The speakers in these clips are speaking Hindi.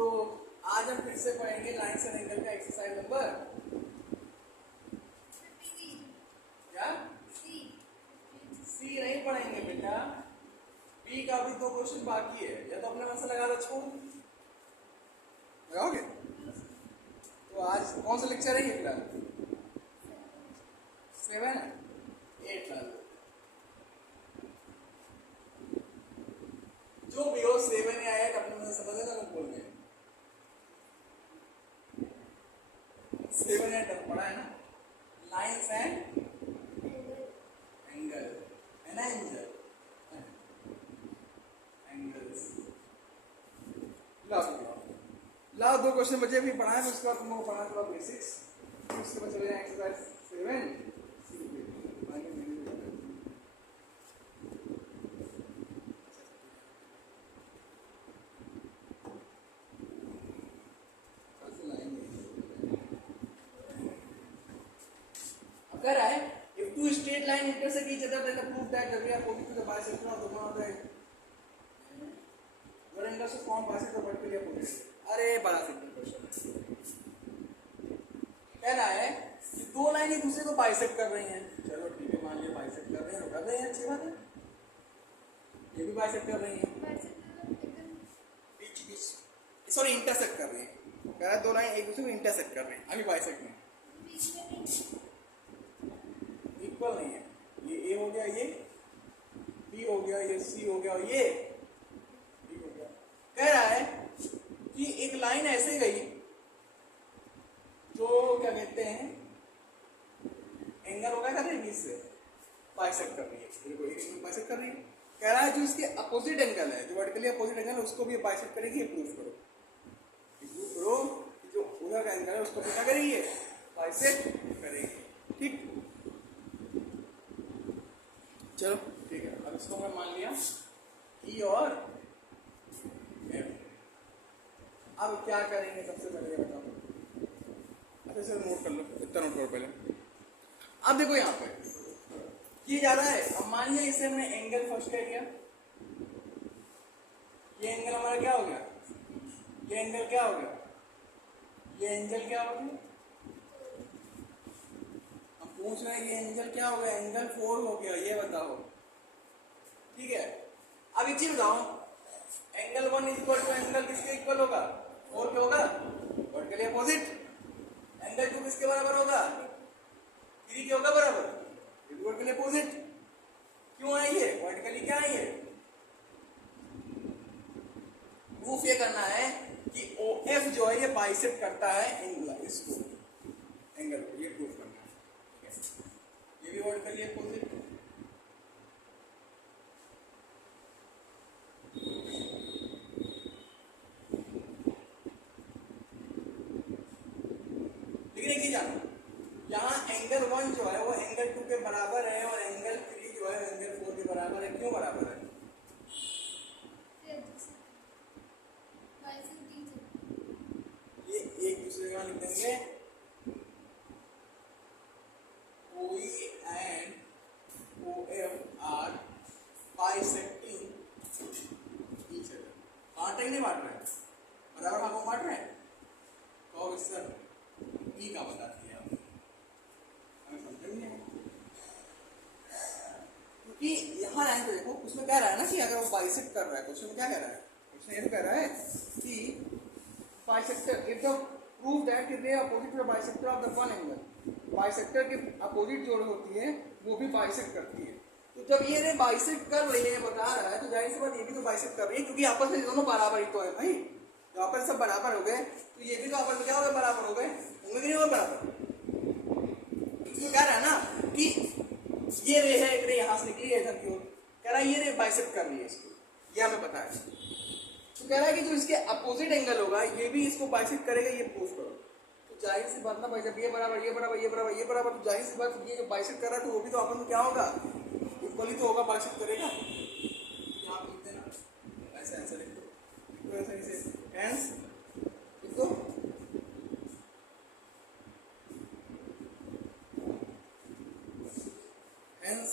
तो आज हम फिर से पढ़ेंगे लाइन्स एंड एंगल का एक्सरसाइज नंबर क्या सी नहीं पढ़ेंगे बेटा, बी का भी 2 क्वेश्चन बाकी है। या तो अपने मन से लगा दो, छोड़ लगाओगे। तो आज कौन सा लेक्चर है ये फिलहाल? 7 है, 8 ला लो। जो भी हो 7 या 8 अपने मन से समझ लेना, बोल रहे 7 8 पढ़ा है ना। लाइन्स एंड एंगल है ना, एंगल्स। लाओ 2 क्वेश्चन बचे भी पढ़ाए, उसके बाद तुमको पढ़ा थोड़ा बेसिक्स, उसके बाद चले जाए एक्सरसाइज 7। अगर है if two straight line intersect each other then the proof that the ray opposite to the bisector of the one of the angles of form bisector vertically opposite। अरे बड़ा सिंपल क्वेश्चन कह रहा है कि 2 लाइन एक दूसरे को बाइसेक्ट कर रही हैं। चलो ठीक है, मान लिया बाइसेक्ट कर रहे हैं, अच्छी बात है। ये भी बाइसेक्ट कर रही हैं, बीच सॉरी इंटरसेक्ट कर रही हैं। कह रहा है 2 लाइन एक दूसरे को इंटरसेक्ट कर रही हैं, अभी बाइसेक्ट में इक्वल नहीं है। ये ए हो गया, ये बी हो गया, ये सी हो गया और ये बी हो गया। कह रहा है कि एक लाइन ऐसे गई जो क्या कहते हैं एंगल होगा, कर रही है बीच से बाइसेक्ट कर रही है, देखो एक बाइसेक्ट कर रही है। कह रहा है जो इसके अपोजिट एंगल है, जो वर्टिकली अपोजिट एंगल है, उसको भी बाइसेक्ट करेगी। ये प्रूफ करो, कि जो उधर का एंगल है उसको क्या करेगी, बाइसेक्ट करेगी। ठीक, चलो ठीक है। अब इसको मैं मान लिया ई और एफ। अब क्या करेंगे सबसे पहले ये बताओ। अच्छा सर नोट कर लो, इतना नोट करो पहले। अब देखो यहाँ पे ये जा रहा है। अब मान लिया इसे हमने एंगल फर्स्ट कह दिया, ये एंगल हमारा क्या हो गया, ये एंगल क्या हो गया, ये एंगल क्या हो गया। पूछ रहे हैं ये एंगल क्या हो गया, एंगल 4 हो गया, ये बताओ। ठीक है, अब एक चीज बताओ, एंगल 1 इक्वल टू एंगल किसके इक्वल होगा, 4 के होगा, वर्टिकली अपोजिट। एंगल 2 किसके बराबर होगा, 3 के होगा बराबर, वर्टिकली अपोजिट। क्यों है ये वर्टिकली, क्या है ये प्रूफ ये करना है कि OF जो है ये बाइसेक्ट करता है इसको एंगल को, ये प्रूफ करना है। ये भी वर्टिकली अपोजिट। लेकिन एक चीज जानो, यहाँ एंगल 1 जो है वो एंगल 2 के बराबर है और एंगल 3 जो है एंगल 4 के बराबर है। क्यों बराबर है, ये एक दूसरे का लिख देंगे OE and OF are bisecting each other। बांट रहे नहीं बांट रहे, बराबर भागों बांट रहे हैं। तो सर ई का बता दिया, हमें समझ नहीं है क्योंकि यहाँ आए तो देखो उसमें कह रहा है ना कि अगर वो बाइसेक्ट कर रहा है, क्वेश्चन में क्या कह रहा है, क्वेश्चन ये तो कह रहा है कि bisector if the prove that ray opposite to the bisector of the one angle. Bisector की अपोजिट जो होती है वो भी बाइसेक्ट करती है। तो जब ये रे बाइसेक्ट कर रही है, बता रहा है, तो जाहिर सी बात ये भी तो बाइसेक्ट कर रही है, क्योंकि आपस में दोनों बराबर ही तो है भाई। जो आपस सब बराबर हो गए तो ये भी तो आपस में क्या हो गए, बराबर हो गए, होंगे कि नहीं होंगे बराबर। इसमें कह रहा है ना कि ये रे है, एक रे यहाँ से निकली है इधर की ओर, कह रहा है ये रे बाइसेक्ट कर रही है इसको, ये हमें पता है। तो कह रहा है कि जो इसके अपोजिट एंगल होगा ये भी इसको बाइसेक्ट करेगा, ये प्रूफ करो। तो जाहिर सी बात ना भाई, जब ये बराबर ये बराबर ये बराबर ये बराबर, तो जाहिर सी बात ये जो बाइसेक्ट कर रहा है तो वो भी तो आपस में क्या होगा, इक्वली तो होगा, बाइसेक्ट करेगा। यहाँ लिख देना, ऐसे आंसर लिख दो, ऐसे हैंस लिख दो। Hence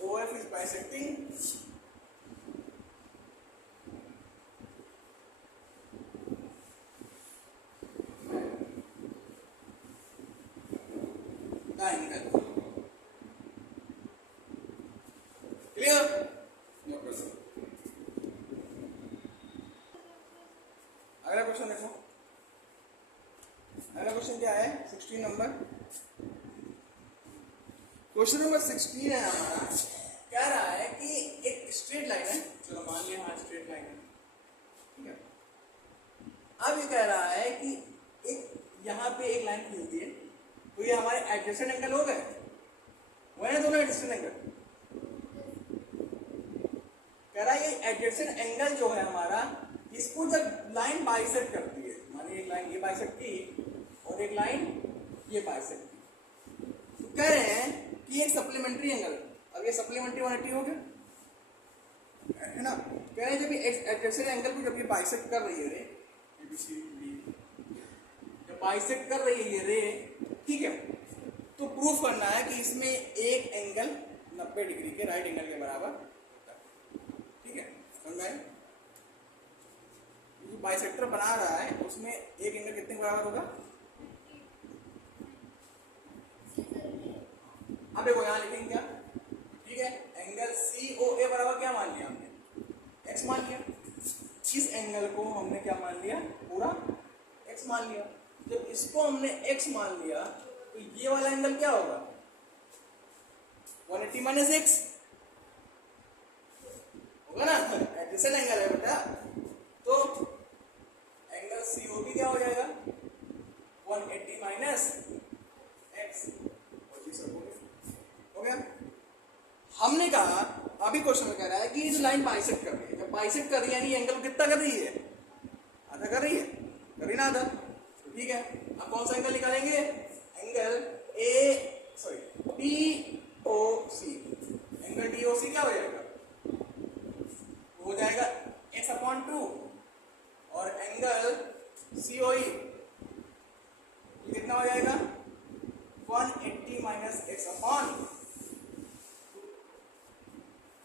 OF is bisecting line का। क्लियर? अगला क्वेश्चन देखो। अगला क्वेश्चन क्या है? 16 नंबर। क्वेश्चन नंबर 16 है हमारा। कह रहा है कि एक स्ट्रेट लाइन है, चलो मान लिया हाँ स्ट्रेट लाइन है, ठीक है। अब ये कह रहा है कि एक यहाँ पे एक लाइन खींचती है, तो ये हमारे एडजेसेंट एंगल हो गए, वो है दोनों एडजेसेंट एंगल। कह रहा है ये एडजेसेंट एंगल जो है हमारा, इसको जब लाइन बाइसेक्ट करती है, मानिए एक लाइन ये बाइसेक्ट की और एक लाइन ये बाइसेक्ट की, तो कह रहे हैं कि एक सप्लीमेंट्री एंगल, अब ये सप्लीमेंट्री 180 हो गया है ना। कह रहे हैं जब ये एडजेसेंट एंगल को जब ये बाइसेक्ट कर रही है रे, जब बाइसेक्ट कर रही है ये रे, ठीक है, तो प्रूफ करना है कि इसमें एक एंगल 90 डिग्री के राइट एंगल के बराबर, ठीक है। समझ में? जो बाइसेक्टर बना रहा है उसमें एक एंगल कितने के बराबर होगा? अब देखो यहाँ लिखेंगे क्या, ठीक है, एंगल COA बराबर क्या मान लिया हमने? x मान लिया। इस एंगल को हमने क्या मान लिया? पूरा x मान लिया। जब इसको हमने x मान लिया तो ये वाला एंगल क्या होगा? 180 माइनस x होगा ना, एडजेसेंट एंगल है बेटा, तो एंगल COB क्या हो जाएगा? 180 माइनस x, हो गया। हमने कहा अभी क्वेश्चन में कह रहा है कि ये जो लाइन बाइसेक्ट कर रही है, जब बाइसेक्ट कर रही है यानी एंगल कितना कर रही है? आधा कर रही है, कर रही ना आधा, तो ठीक है। अब कौन सा एंगल निकालेंगे? Angle DOC। एंगल DOC क्या हो जाएगा? हो जाएगा x/2 और एंगल COE कितना हो जाएगा? 180 माइनस x/2,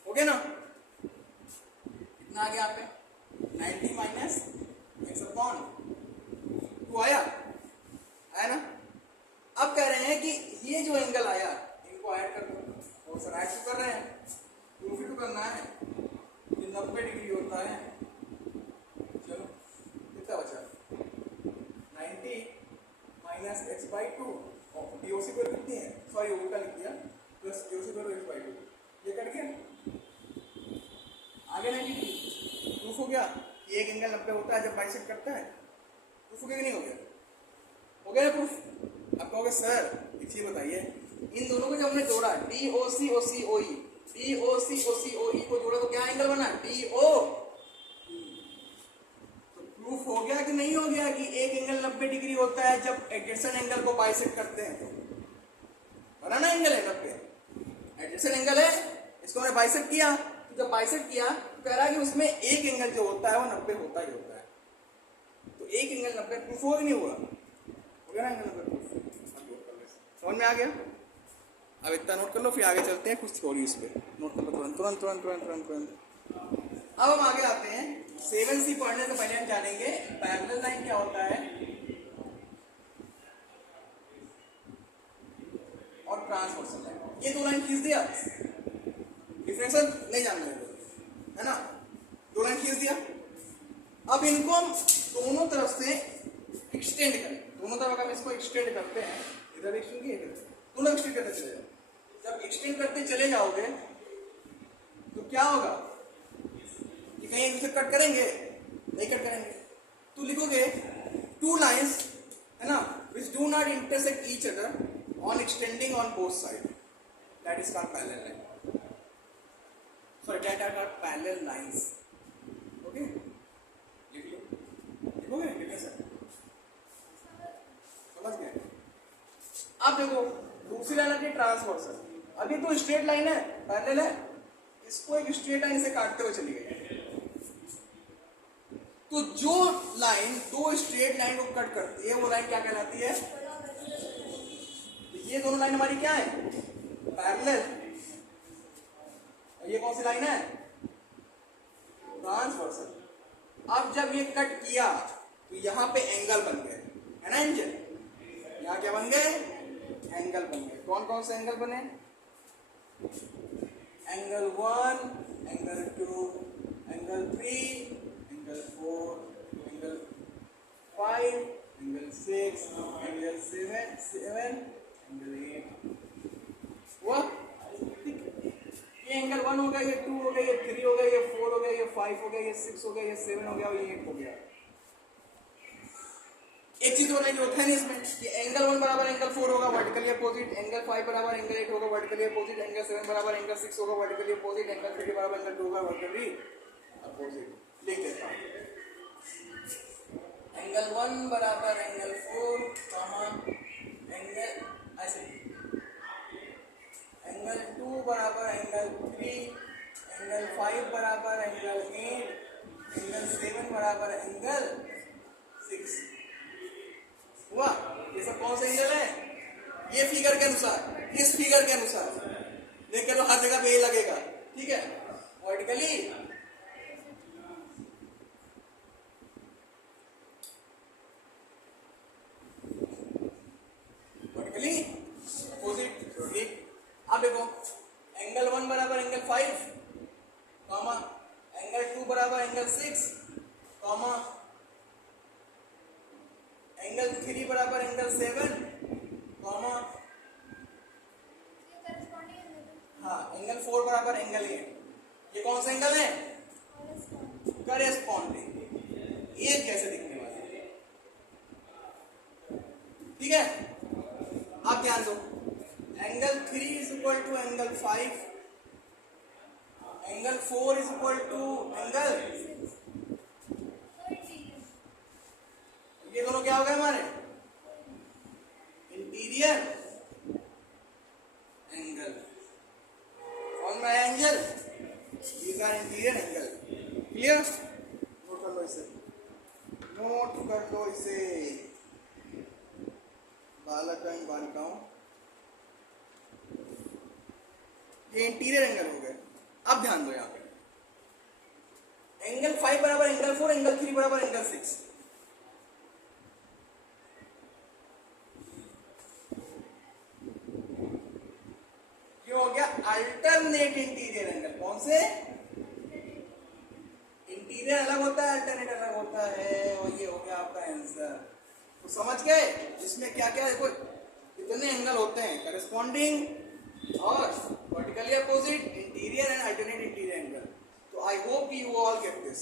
हो गया ना। कितना आ गया यहाँ पे? 90 माइनस x/2 आया ना। अब कह रहे हैं कि ये जो एंगल आया इनको ऐड कर दो, और सर ऐड क्यों कर रहे हैं? प्रूफ ही तो करना है कि 90 डिग्री होता है। चलो कितना बचा? 90 माइनस x/2 और DOC पर कितनी है? सॉरी उल्टा लिख दिया, प्लस DOC पर x/2, ये कट गया, आगे नहीं लिखी। प्रूफ हो गया कि एक एंगल 90 होता है जब बाइसेक्ट करता है। प्रूफ हो गया कि नहीं हो गया? हो गया ना प्रूफ। अब कहोगे सर एक चीज बताइए, इन दोनों को जब हमने जोड़ा DOC और COE, DOC और COE को जोड़ा तो क्या एंगल बना? DO। तो प्रूफ हो गया कि नहीं हो गया कि एक एंगल 90 डिग्री होता है जब एडजेसेंट एंगल को बाइसेक्ट करते हैं? तो बना ना एंगल है 90, एडजेसेंट एंगल है, इसको हमने बाइसेक्ट किया, तो जब बाइसेक्ट किया तो कह रहा है कि उसमें एक एंगल जो होता है वो 90 होता ही होता है। तो एक एंगल 90 प्रूफ हो कि नहीं हुआ? हो गया ना एंगल 90 प्रूफ। समझ में आ गया? अब इतना नोट कर लो, फिर आगे चलते हैं कुछ थ्योरी इस पे नोट कर लो तुरंत तुरंत तुरंत तुरंत तुरंत तुरंत। अब हम आगे आते हैं 7C पढ़ने से पहले हम जानेंगे पैरेलल लाइन क्या होता है और ट्रांसवर्सल लाइन। ये दो लाइन खींच दिया, डिफरेंशियल नहीं जानना है ना, दो लाइन खींच दिया। अब इनको हम दोनों तरफ से एक्सटेंड करें, दोनों तरफ अगर इसको एक्सटेंड करते हैं, इधर एक्सटेंड किए दोनों एक्सटेंड करते चले जाओ। जब एक्सटेंड करते चले जाओगे तो क्या होगा कि कहीं एक दूसरे कट करेंगे? नहीं कट करेंगे। तो लिखोगे टू लाइंस है ना which do not intersect each other on extending on both sides, that is called parallel line. Sorry, that are called parallel lines. Okay, लिख लो, लिखोगे लिखने से समझ गए। अब देखो दूसरी लाइन आती है ट्रांसवर्सल। अभी तो स्ट्रेट लाइन है, पैरेलल है, इसको एक स्ट्रेट लाइन से काटते हुए चली गई। तो जो लाइन दो स्ट्रेट लाइन को कट करती है वो लाइन क्या कहलाती है? तो ये दोनों लाइन हमारी क्या है? पैरेलल। ये कौन सी लाइन है? ट्रांसवर्सल। अब जब ये कट किया तो यहां पे एंगल बन गए, है ना एंगल, यहां क्या बन गए? एंगल बन गए। कौन कौन से एंगल बने? Angle 1, angle 2, angle 3, angle 4, angle 5, angle 6, angle 7, angle 8 हुआ। ये एंगल 1 हो गया, ये 2 हो गया, ये 3 हो गया, ये 4 हो गया, ये 5 हो गया, ये 6 हो गया, ये 7 हो गया और ये 8 हो गया। एक चीज और नहीं जो होता है इसमें कि एंगल 1 बराबर एंगल 4 होगा वर्टिकली अपोजिट, एंगल 5 बराबर एंगल 8 होगा वर्टिकली अपोजिट, एंगल 7 बराबर एंगल 6 होगा वर्टिकली अपोजिट, एंगल 3 बराबर एंगल 2 होगा वर्टिकली अपोजिट। लिख देता हूं एंगल 1 बराबर एंगल 4 कॉमा एंगल ऐसे, एंगल 2 बराबर एंगल 3, एंगल 5 बराबर एंगल 8, एंगल 7 बराबर एंगल 6 हुआ। ये सब कौन सा एंगल है? ये फिगर के अनुसार, इस फिगर के अनुसार देख के तो हर जगह पे ये लगेगा, ठीक है। वर्टिकली वर्टिकली अपोजिट, ठीक। अब देखो एंगल 1 बराबर एंगल 5 कॉमा एंगल 2 बराबर एंगल 6 कॉमा एंगल 3 बराबर एंगल 7 कॉमा हाँ एंगल 4 बराबर एंगल 8। ये कौन सा एंगल है? करेस्पॉन्डिंग। ये कैसे दिखने वाला है? ठीक है। आप ध्यान दो, angle 3 is equal to angle 5, angle 4 is equal to angle, ये दोनों क्या हो गए हमारे? Interior angle. कौन सा angle? these are interior angle. Clear? Note कर लो इसे, नोट कर लो इसे बालक एंड बालिकाओं, ये इंटीरियर एंगल हो गए। अब ध्यान दो यहाँ पे एंगल 5 बराबर एंगल 4, एंगल 3 बराबर एंगल 6। हो गया अल्टरनेट इंटीरियर एंगल। कौन से? इंटीरियर अलग होता है, अल्टरनेट अलग होता है, और ये हो गया आपका आंसर। तो समझ गए इसमें क्या क्या देखो कितने एंगल होते हैं, करेस्पॉन्डिंग और vertically opposite, interior and alternate interior angle. तो I hope you all get this.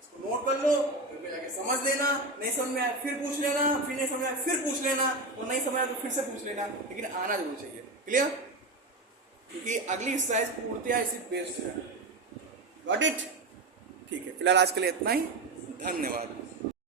इसको नोट कर लो, फिर जाके समझ लेना, नहीं समझ में आया फिर पूछ लेना, फिर नहीं समझ में आया फिर पूछ लेना, और नहीं समझ आया तो फिर से पूछ लेना, लेकिन आना जरूर चाहिए। क्लियर? क्योंकि अगली एक्सरसाइज पूर्णतया इसी बेस्ड है। Got it? ठीक है, फिलहाल आज के लिए इतना ही। धन्यवाद।